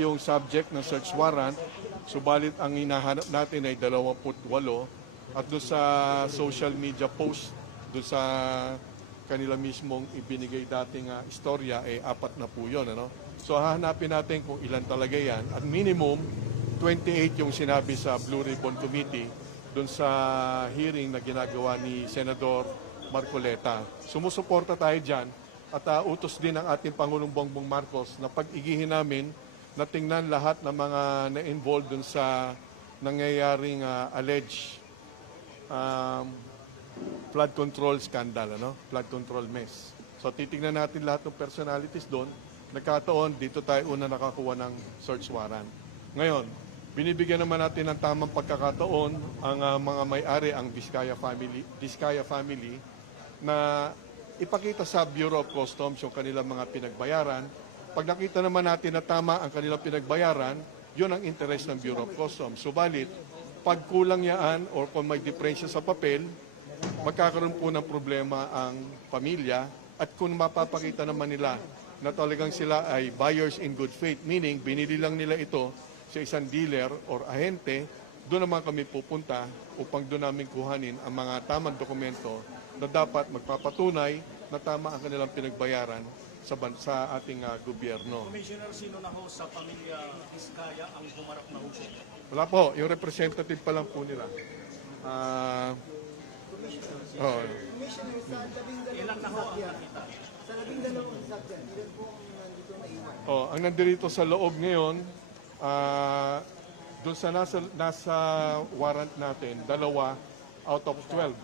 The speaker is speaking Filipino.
yung subject ng search warrant, subalit ang hinahanap natin ay 28 at doon sa social media post, doon sa kanila mismong ibinigay dating istorya, ay 4 na po yun. Ano? So hahanapin natin kung ilan talaga yan. At minimum, 28 yung sinabi sa Blue Ribbon Committee doon sa hearing na ginagawa ni Senador Marcoleta. Sumusuporta tayo dyan at utos din ng ating Pangulong Bongbong Marcos na pag-igihin namin na tingnan lahat ng mga na-involved dun sa nangyayaring alleged flood control scandal, flood control mess. So titingnan natin lahat ng personalities doon. Nagkataon, dito tayo una nakakuha ng search warrant. Ngayon, binibigyan naman natin ng tamang pagkakataon ang mga may-ari, ang Vizcaya family, na ipakita sa Bureau of Customs yung kanilang mga pinagbayaran. Pag nakita naman natin na tama ang kanilang pinagbayaran, yun ang interest ng Bureau of Customs. Subalit, pag kulang yaan o kung may diferensya sa papel, magkakaroon po ng problema ang pamilya at kung mapapakita naman nila na talagang sila ay buyers in good faith, meaning binili lang nila ito sa isang dealer or ahente, doon naman kami pupunta upang doon namin kuhanin ang mga tamang dokumento na dapat magpapatunay na tama ang kanilang pinagbayaran sa ating gobyerno. Commissioner, sino na ho sa pamilya Vizcaya ang humarap na huso? Wala po, yung representative pa lang po nila. Commissioner, sa Ilan na ho ang nakita? Sa 12 sakyan, ilan po ang nandito naiwan? Ang nandito sa loob ngayon, doon sa nasa warrant natin, 2 out of 12.